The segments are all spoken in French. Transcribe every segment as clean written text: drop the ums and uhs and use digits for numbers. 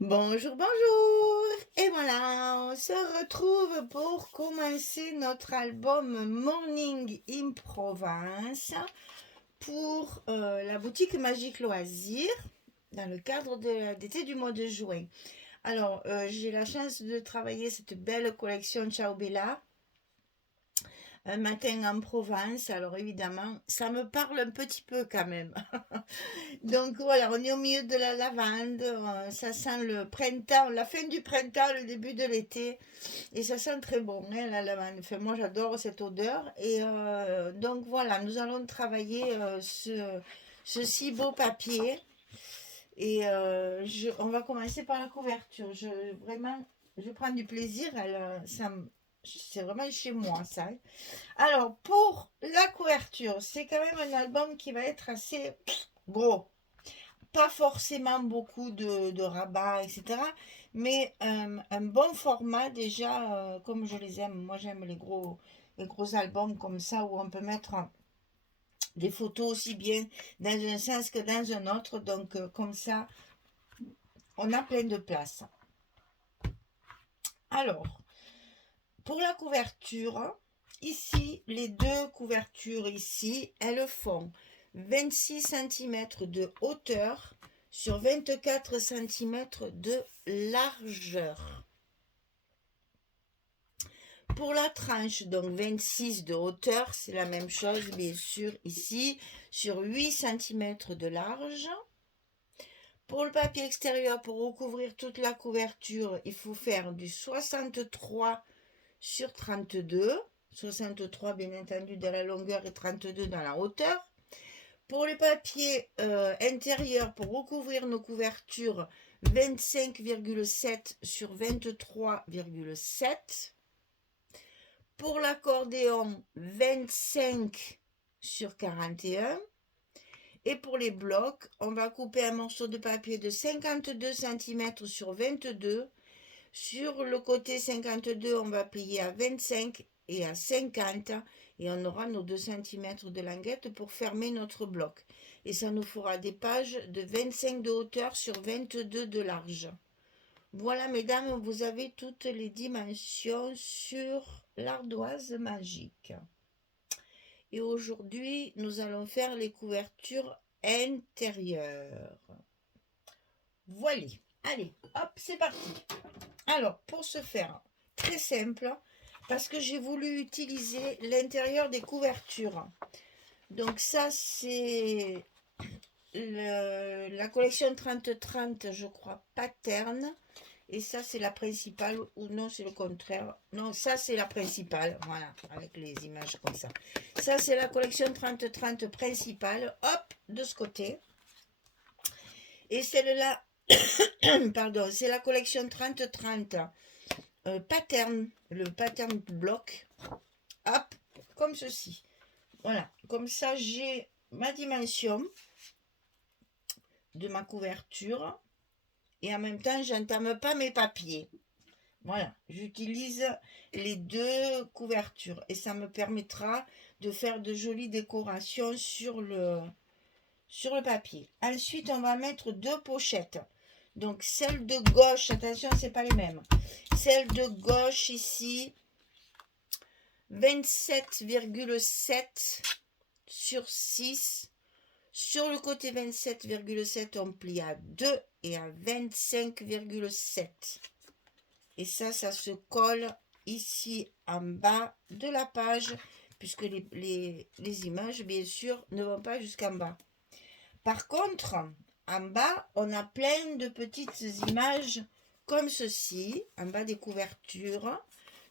Bonjour, bonjour! Et voilà, on se retrouve pour commencer notre album Morning in Provence pour la boutique Magique Loisirs dans le cadre d'été du mois de juin. Alors, j'ai la chance de travailler cette belle collection Ciao Bella un matin en Provence. Alors évidemment, ça me parle un petit peu quand même. Donc voilà, on est au milieu de la lavande, ça sent le printemps, la fin du printemps, le début de l'été, et ça sent très bon, hein, la lavande. Enfin, moi j'adore cette odeur, et donc voilà, nous allons travailler ce si beau papier, et on va commencer par la couverture. Vraiment, je prends du plaisir, c'est vraiment chez moi ça, hein. Alors, pour la couverture, c'est quand même un album qui va être assez gros, pas forcément beaucoup de rabat, etc. Mais un bon format déjà, comme je les aime. Moi, j'aime les gros albums comme ça où on peut mettre des photos aussi bien dans un sens que dans un autre. Donc, comme ça, on a plein de place. Alors, pour la couverture, ici, les deux couvertures ici, elles font 26 cm de hauteur sur 24 cm de largeur. Pour la tranche, donc 26 de hauteur, c'est la même chose, bien sûr, ici, sur 8 cm de large. Pour le papier extérieur, pour recouvrir toute la couverture, il faut faire du 63 sur 32. 63, bien entendu, dans la longueur et 32 dans la hauteur. Pour les papiers intérieurs, pour recouvrir nos couvertures, 25,7 sur 23,7. Pour l'accordéon, 25 sur 41. Et pour les blocs, on va couper un morceau de papier de 52 cm sur 22. Sur le côté 52, on va plier à 25 et à 50 et on aura nos 2 cm de languette pour fermer notre bloc. Et ça nous fera des pages de 25 de hauteur sur 22 de large. Voilà, mesdames, vous avez toutes les dimensions sur l'ardoise magique. Et aujourd'hui, nous allons faire les couvertures intérieures. Voilà. Allez, hop, c'est parti. Alors, pour ce faire, très simple, parce que j'ai voulu utiliser l'intérieur des couvertures. Donc ça, c'est la collection 30-30, je crois, pattern. Et ça, c'est la principale, ou non, c'est le contraire. Non, ça, c'est la principale, voilà, avec les images comme ça. Ça, c'est la collection 30-30 principale, hop, de ce côté. Et celle-là, pardon, c'est la collection 30-30 pattern, le pattern bloc, hop, comme ceci. Voilà, comme ça j'ai ma dimension de ma couverture et en même temps j'entame pas mes papiers. Voilà, j'utilise les deux couvertures et ça me permettra de faire de jolies décorations sur le papier. Ensuite, on va mettre deux pochettes. Donc celle de gauche, attention, c'est pas les mêmes. Celle de gauche ici, 27,7 sur 6. Sur le côté 27,7, on plie à 2 et à 25,7. Et ça se colle ici en bas de la page, puisque les images, bien sûr, ne vont pas jusqu'en bas. Par contre, en bas, on a plein de petites images comme ceci, en bas des couvertures.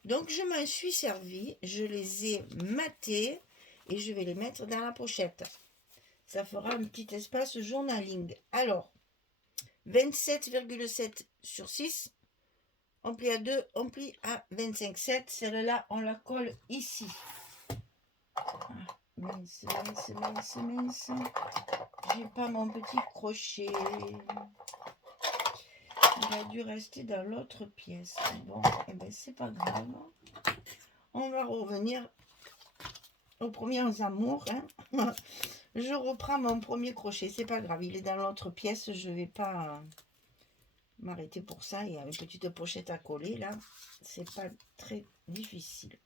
Donc, je m'en suis servi, je les ai matées et je vais les mettre dans la pochette. Ça fera un petit espace journaling. Alors, 27,7 sur 6, on plie à 2, on plie à 25,7. Celle-là, on la colle ici. Mince, mince, mince, mince. J'ai pas mon petit crochet. Il a dû rester dans l'autre pièce. Bon, et ben c'est pas grave. On va revenir aux premiers amours. Hein. Je reprends mon premier crochet. C'est pas grave, il est dans l'autre pièce. Je vais pas m'arrêter pour ça. Il y a une petite pochette à coller là. C'est pas très difficile.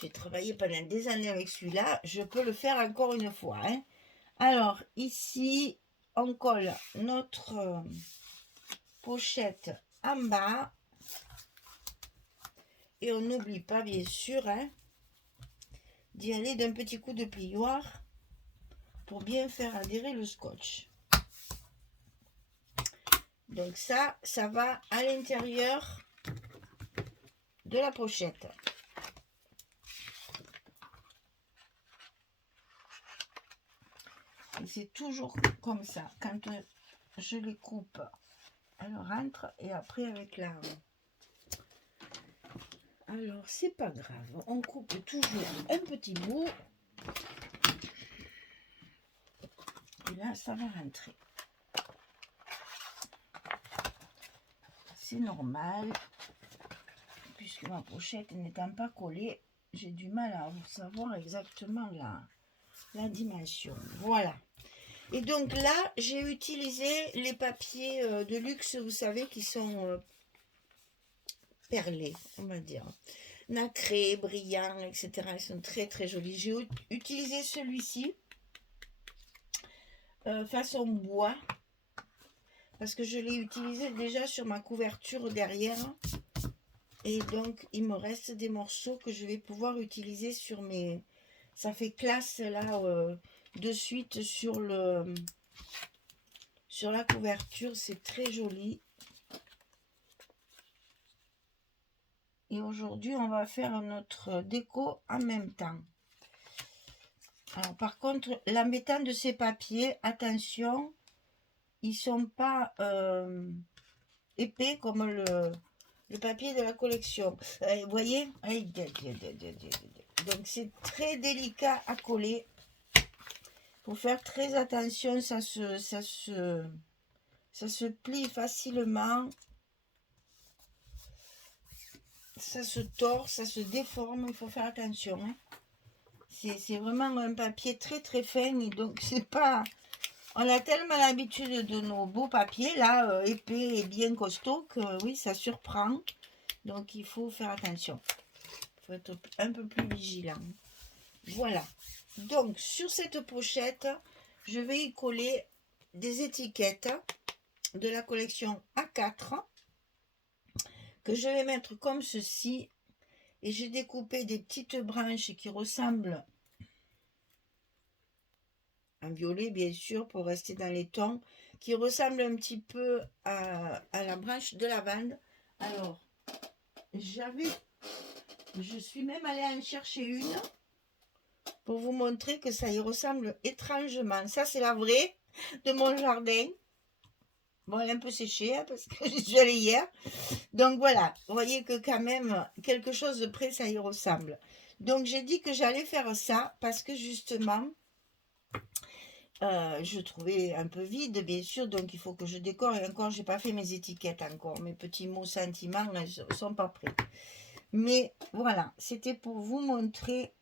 J'ai travaillé pendant des années avec celui-là. Je peux le faire encore une fois. Hein. Alors, ici, on colle notre pochette en bas. Et on n'oublie pas, bien sûr, hein, d'y aller d'un petit coup de plioir pour bien faire adhérer le scotch. Donc ça va à l'intérieur de la pochette. C'est toujours comme ça. Quand je les coupe, elles rentrent et après avec la... Alors, c'est pas grave. On coupe toujours un petit bout. Et là, ça va rentrer. C'est normal. Puisque ma pochette n'étant pas collée, j'ai du mal à savoir exactement la dimension. Voilà. Et donc là, j'ai utilisé les papiers de luxe, vous savez, qui sont perlés, on va dire. Nacrés, brillants, etc. Ils sont très très jolis. J'ai utilisé celui-ci, façon bois, parce que je l'ai utilisé déjà sur ma couverture derrière. Et donc, il me reste des morceaux que je vais pouvoir utiliser sur mes... Ça fait classe là, de suite sur la couverture. C'est très joli. Et aujourd'hui, on va faire notre déco en même temps. Alors, par contre, l'embêtant de ces papiers, attention, ils sont pas épais comme le papier de la collection. Vous voyez? Donc, c'est très délicat à coller. Il faut faire très attention, ça se plie facilement. Ça se tord, ça se déforme, il faut faire attention. Hein. C'est vraiment un papier très très fin et donc c'est pas... On a tellement l'habitude de nos beaux papiers là, épais et bien costauds, que oui, ça surprend. Donc il faut faire attention. Il faut être un peu plus vigilant. Voilà. Donc sur cette pochette, je vais y coller des étiquettes de la collection A4 que je vais mettre comme ceci. Et j'ai découpé des petites branches qui ressemblent, en violet bien sûr pour rester dans les tons, qui ressemblent un petit peu à la branche de lavande. Alors, je suis même allée en chercher une pour vous montrer que ça y ressemble étrangement. Ça, c'est la vraie de mon jardin. Bon, elle est un peu séchée hein, parce que j'y suis allée hier. Donc voilà, vous voyez que quand même, quelque chose de près, ça y ressemble. Donc j'ai dit que j'allais faire ça parce que justement, je trouvais un peu vide, bien sûr, donc il faut que je décore. Et encore, j'ai pas fait mes étiquettes encore. Mes petits mots sentiments ne sont pas prêts. Mais voilà, c'était pour vous montrer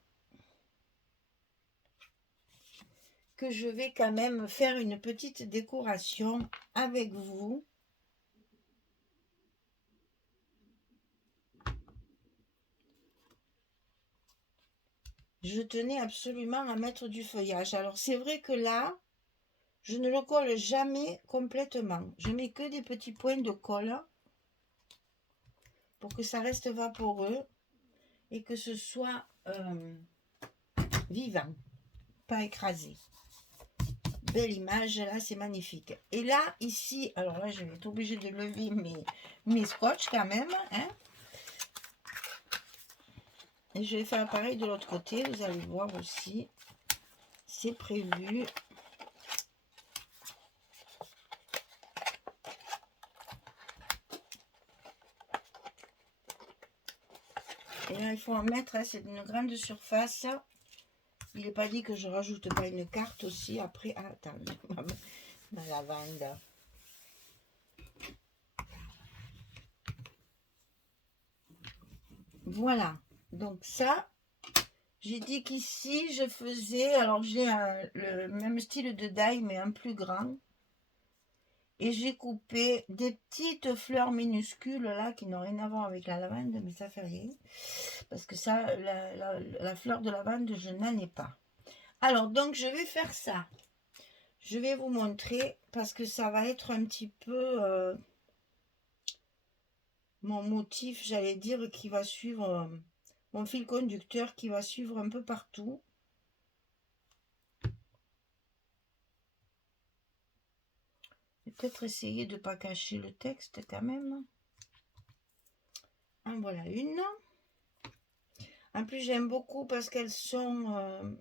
que je vais quand même faire une petite décoration avec vous. Je tenais absolument à mettre du feuillage. Alors c'est vrai que là, je ne le colle jamais complètement. Je mets que des petits points de colle pour que ça reste vaporeux et que ce soit vivant, pas écrasé. Belle image, là c'est magnifique. Et là, ici, alors là je vais être obligée de lever mes scotch quand même. Hein. Et je vais faire pareil de l'autre côté, vous allez voir aussi. C'est prévu. Et là, il faut en mettre, hein, c'est une grande surface. Il n'est pas dit que je rajoute pas une carte aussi après. Ah, attendez, ma lavande. Voilà, donc ça, j'ai dit qu'ici je faisais, alors j'ai le même style de die mais un plus grand. Et j'ai coupé des petites fleurs minuscules là qui n'ont rien à voir avec la lavande, mais ça fait rien. Parce que ça, la fleur de lavande, je n'en ai pas. Alors, donc je vais faire ça. Je vais vous montrer parce que ça va être un petit peu mon motif, j'allais dire, qui va suivre, mon fil conducteur qui va suivre un peu partout. Peut-être essayer de ne pas cacher le texte quand même. En voilà une. En plus, j'aime beaucoup parce qu'elles sont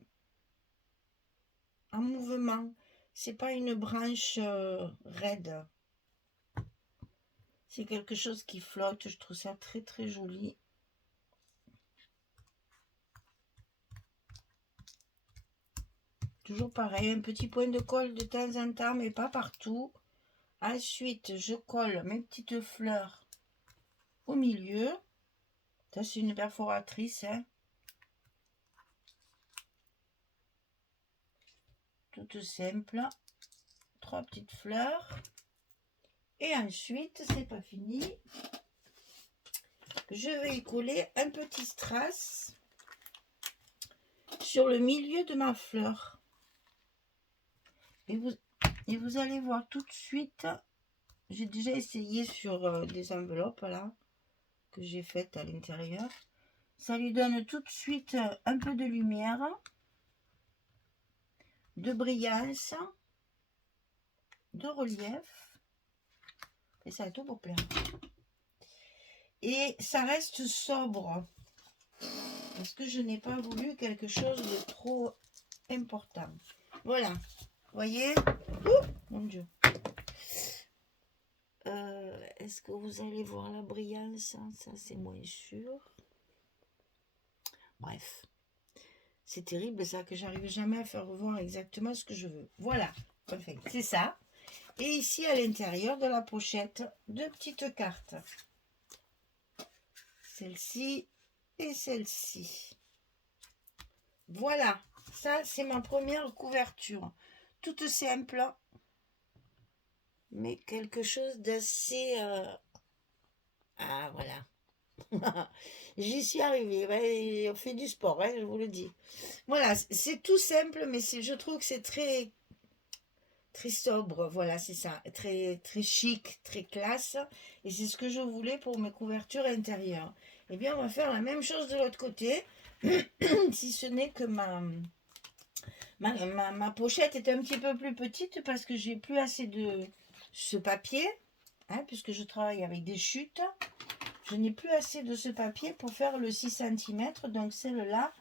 en mouvement. C'est pas une branche raide. C'est quelque chose qui flotte. Je trouve ça très très joli. Toujours pareil, un petit point de colle de temps en temps, mais pas partout. Ensuite, je colle mes petites fleurs au milieu. Ça, c'est une perforatrice, hein. Toute simple. 3 petites fleurs. Et ensuite, c'est pas fini. Je vais y coller un petit strass sur le milieu de ma fleur. Et vous allez voir tout de suite, j'ai déjà essayé sur des enveloppes là, que j'ai faites à l'intérieur. Ça lui donne tout de suite un peu de lumière, de brillance, de relief. Et ça a tout pour plaire. Et ça reste sobre. Parce que je n'ai pas voulu quelque chose de trop important. Voilà. Vous voyez? Mon Dieu. Est-ce que vous allez voir la brillance? Ça, c'est moins sûr. Bref. C'est terrible ça, que j'arrive jamais à faire voir exactement ce que je veux. Voilà. Enfin, c'est ça. Et ici, à l'intérieur de la pochette, 2 petites cartes. Celle-ci et celle-ci. Voilà. Ça, c'est ma première couverture. Toute simple. Mais quelque chose d'assez... Ah, voilà. J'y suis arrivée. On fait du sport, hein, je vous le dis. Voilà, c'est tout simple, mais je trouve que c'est très, très sobre. Voilà, c'est ça. Très, très chic, très classe. Et c'est ce que je voulais pour mes couvertures intérieures. Eh bien, on va faire la même chose de l'autre côté. Si ce n'est que ma pochette est un petit peu plus petite parce que j'ai plus assez de ce papier, hein, puisque je travaille avec des chutes. Je n'ai plus assez de ce papier pour faire le 6 cm, donc celle-là,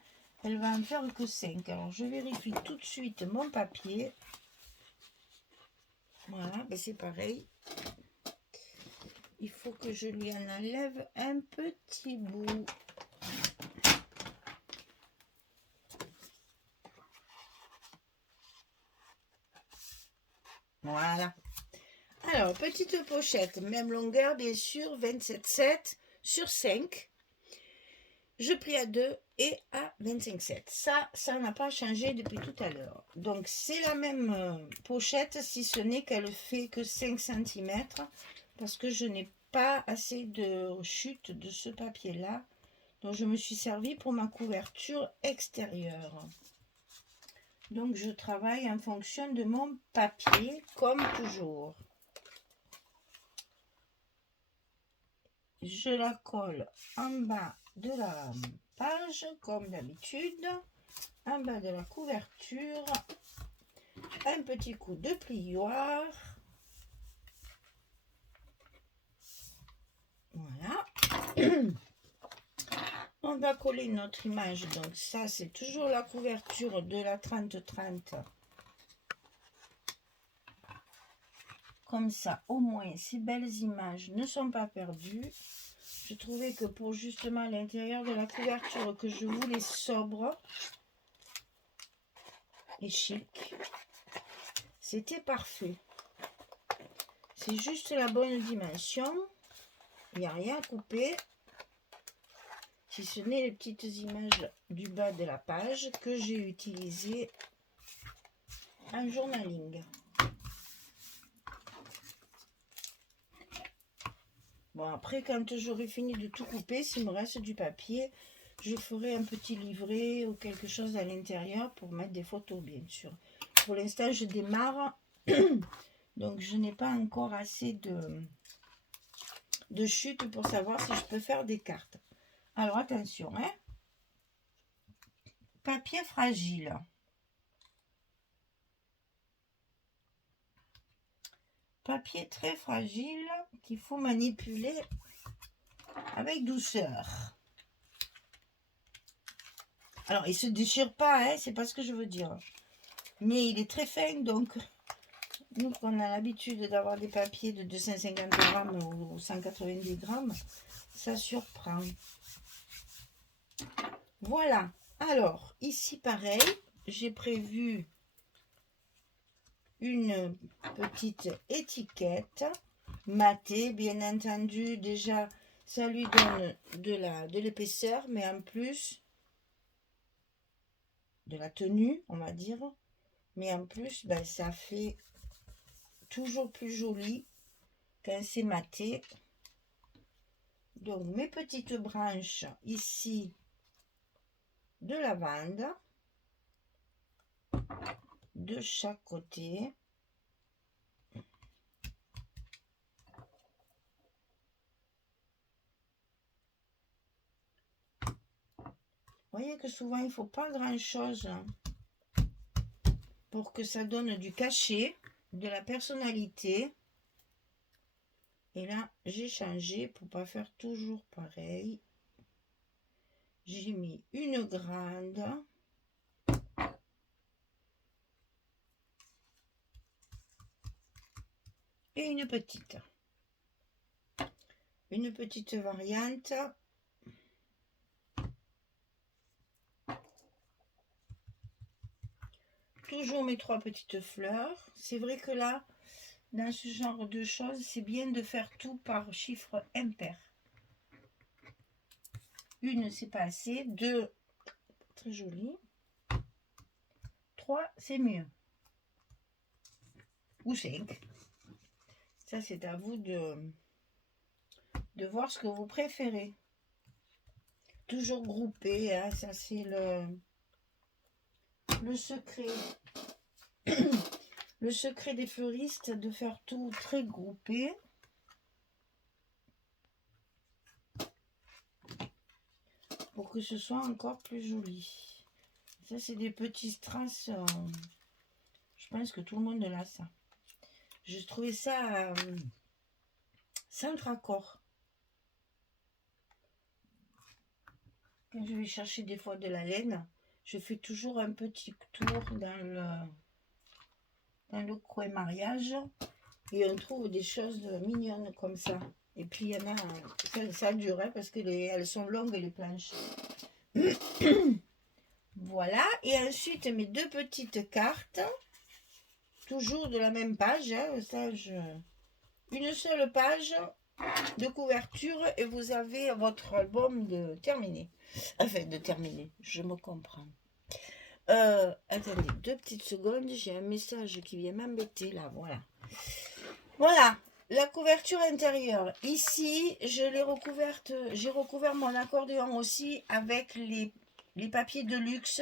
elle va en faire que 5. Alors je vérifie tout de suite mon papier. Voilà, ben c'est pareil. Il faut que je lui en enlève un petit bout. Voilà. Alors, petite pochette, même longueur, bien sûr, 27,7 sur 5. Je plie à 2 et à 25,7. Ça n'a pas changé depuis tout à l'heure. Donc, c'est la même pochette, si ce n'est qu'elle fait que 5 cm, parce que je n'ai pas assez de chute de ce papier-là. Donc, je me suis servi pour ma couverture extérieure. Donc, je travaille en fonction de mon papier, comme toujours. Je la colle en bas de la page, comme d'habitude. En bas de la couverture, un petit coup de plioir. Voilà. On va coller notre image. Donc ça, c'est toujours la couverture de la 30-30. Comme ça, au moins, ces belles images ne sont pas perdues. Je trouvais que pour justement l'intérieur de la couverture que je voulais sobre et chic, c'était parfait. C'est juste la bonne dimension. Il n'y a rien à couper. Si ce n'est les petites images du bas de la page que j'ai utilisées en journaling. Bon, après, quand j'aurai fini de tout couper, s'il me reste du papier, je ferai un petit livret ou quelque chose à l'intérieur pour mettre des photos, bien sûr. Pour l'instant, je démarre, donc je n'ai pas encore assez de chute pour savoir si je peux faire des cartes. Alors, attention, hein. Papier fragile. Papier très fragile qu'il faut manipuler avec douceur. Alors, il se déchire pas, hein, c'est pas ce que je veux dire. Mais il est très fin, donc nous, on a l'habitude d'avoir des papiers de 250 grammes ou 190 grammes, ça surprend. Voilà. Alors, ici, pareil, j'ai prévu une petite étiquette matée, bien entendu. Déjà, ça lui donne de l'épaisseur, mais en plus de la tenue, on va dire. Mais en plus, ben, ça fait toujours plus joli quand c'est maté. Donc, mes petites branches ici de lavande de chaque côté. Vous voyez que souvent, il ne faut pas grand-chose pour que ça donne du cachet, de la personnalité. Et là, j'ai changé pour pas faire toujours pareil. J'ai mis une grande. Et une petite. Une petite variante. Toujours mes 3 petites fleurs. C'est vrai que là, dans ce genre de choses, c'est bien de faire tout par chiffre impair. Une, c'est pas assez. 2, très joli. 3, c'est mieux. Ou 5. Ça, c'est à vous de voir ce que vous préférez. Toujours groupé, hein, ça c'est le secret. Le secret des fleuristes, de faire tout très groupé. Pour que ce soit encore plus joli. Ça, c'est des petits strass. Je pense que tout le monde l'a, ça. Je trouvais ça centre accord. Quand je vais chercher des fois de la laine, je fais toujours un petit tour dans le coin mariage. Et on trouve des choses mignonnes comme ça. Et puis, il y en a, ça dure, hein, parce qu'elles sont longues, les planches. Voilà. Et ensuite, mes 2 petites cartes. Toujours de la même page. Hein, une seule page de couverture et vous avez votre album de terminé. Enfin, de terminé, je me comprends. Attendez, 2 petites secondes. J'ai un message qui vient m'embêter là. Voilà. Voilà. La couverture intérieure. Ici, j'ai recouvert mon accordéon aussi avec les papiers de luxe.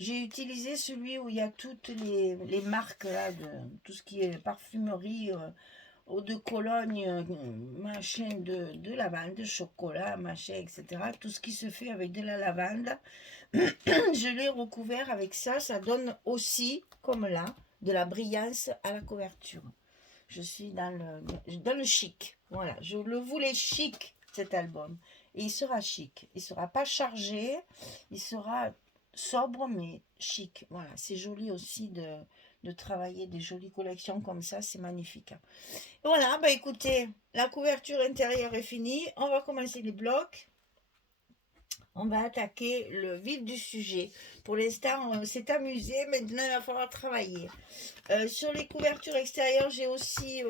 J'ai utilisé celui où il y a toutes les marques là, de tout ce qui est parfumerie, eau de Cologne, machin de lavande, chocolat, machin, etc. Tout ce qui se fait avec de la lavande. Je l'ai recouvert avec ça. Ça donne aussi, comme là, de la brillance à la couverture. Je suis dans le chic. Voilà, je le voulais chic, cet album. Et il sera chic. Il ne sera pas chargé. Il sera sobre, mais chic. Voilà, c'est joli aussi de travailler des jolies collections comme ça. C'est magnifique. Voilà, bah écoutez, la couverture intérieure est finie. On va commencer les blocs. On va attaquer le vif du sujet. Pour l'instant, on s'est amusé. Maintenant, il va falloir travailler. Sur les couvertures extérieures, j'ai aussi,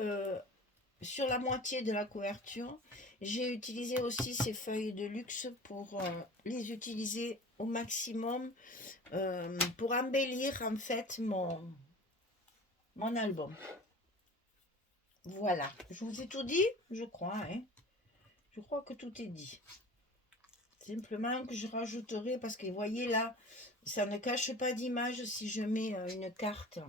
sur la moitié de la couverture, j'ai utilisé aussi ces feuilles de luxe pour les utiliser au maximum pour embellir en fait mon album. Voilà, je vous ai tout dit, je crois. Hein. Je crois que tout est dit. Simplement que je rajouterai, parce que vous voyez là, ça ne cache pas d'image si je mets une carte.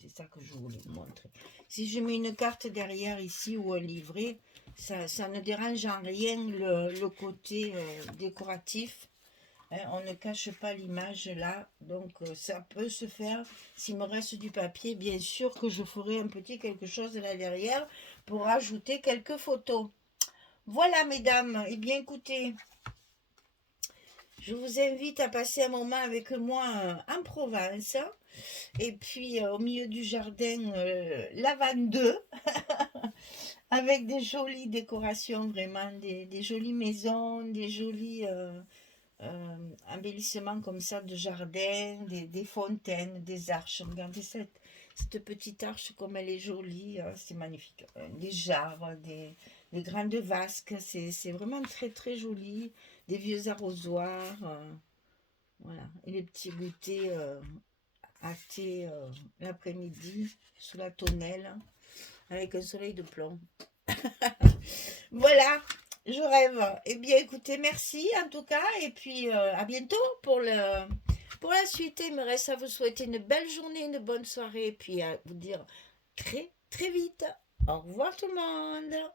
C'est ça que je voulais vous montrer. Si je mets une carte derrière ici ou un livret, ça ne dérange en rien le côté décoratif. Hein, on ne cache pas l'image là, donc ça peut se faire. S'il me reste du papier, bien sûr que je ferai un petit quelque chose là derrière pour ajouter quelques photos. Voilà mesdames, et bien écoutez, je vous invite à passer un moment avec moi en Provence. Et puis au milieu du jardin, lavande 2, avec des jolies décorations, vraiment, des jolies maisons, des jolis embellissements comme ça de jardin, des fontaines, des arches. Regardez cette petite arche comme elle est jolie, c'est magnifique. Des jarres, des grandes vasques, c'est vraiment très très joli. Des vieux arrosoirs, voilà. Et les petits goûters à thé l'après-midi sous la tonnelle avec un soleil de plomb. Voilà, je rêve. Eh bien, écoutez, merci en tout cas. Et puis, à bientôt pour la suite. Il me reste à vous souhaiter une belle journée, une bonne soirée. Et puis, à vous dire très, très vite. Au revoir tout le monde.